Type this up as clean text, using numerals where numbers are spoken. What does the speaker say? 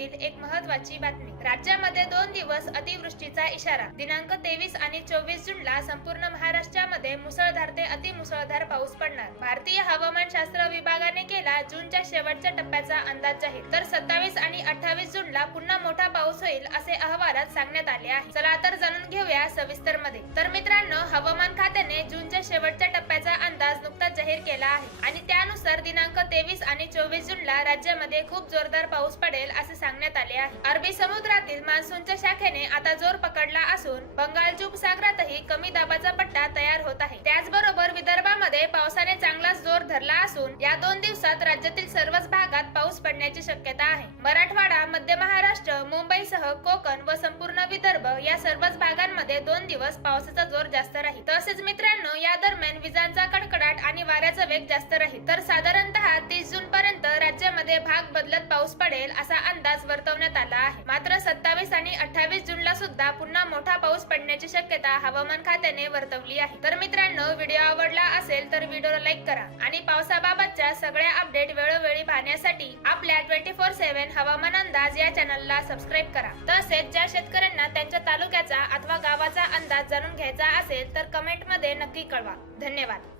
संदर्भातील एक महत्त्वाची बातमी। राज्यामध्ये 2 दिवस अतिवृष्टीचा इशारा। दिनांक 23 आणि 24 जूनला संपूर्ण महाराष्ट्रामध्ये मुसळधार ते अतिमुसळधार पाऊस पडणार। भारतीय हवामानशास्त्र विभागाने केला जूनच्या शेवटच्या टप्प्याचा अंदाज जाहीर। तर 27 आणि 28 जूनला पुन्हा मोठा पाऊस होईल असे अहवालात सांगण्यात आले आहे। चला तर जाणून घेऊया सविस्तर मध्ये। तर मित्रांनो, हवामान खात्याने जूनच्या शेवटच्या टप्प्याचा अंदाज नुकताच जाहीर केला आहे आणि त्यानुसार दिनांक 23 आणि 24 जूनला राज्यामध्ये खूप जोरदार पाऊस पडेल असे सांगण्यात आले आहे। अरबी समुद्रातील मान्सूनच्या शाखेने आता जोर पकडला असून बंगालच्या उपसागरातही कमी दाबाचा पट्टा तयार होत आहे। त्याचबरोबर विदर्भामध्ये पावसाने चांगलाच जोर धरला असून या 2 दिवसात राज्यातील सर्वच भागात पाऊस पडण्याची शक्यता आहे। मराठवाडा, मध्य महाराष्ट्र, मुंबईसह कोकण व संपूर्ण विदर्भ या सर्वच भागांमध्ये 2 दिवस पावसाचा जोर जास्त राहील। तसेच मित्रांनो, या दरम्यान विजांचा कडकडाट आणि वाऱ्याचा वेग जास्त राहील। तर साधारणतः 30 जून पर्यंत राज्यामध्ये भाग बदलत पाऊस पडेल असा अंदाज वर्तवण्यात आला आहे। मात्र 27 आणि 28 जूनला सुद्धा पुन्हा मोठा पाऊस पडण्याची शक्यता हवामान खात्याने वर्तवली आहे। तर मित्रांनो, व्हिडिओ आवडला असेल तर व्हिडिओला लाईक करा आणि पावसाबाबतच्या सगळ्या अपडेट वेळोवेळी पाहण्यासाठी आपल्या 24/7 हवामान अंदाज या चॅनलला सबस्क्राईब करा। तसेच ज्या शेतकऱ्यांना त्यांच्या तालुक्याचा अथवा गावाचा अंदाज जाणून घ्यायचा असेल तर कमेंट मध्ये नक्की कळवा। धन्यवाद।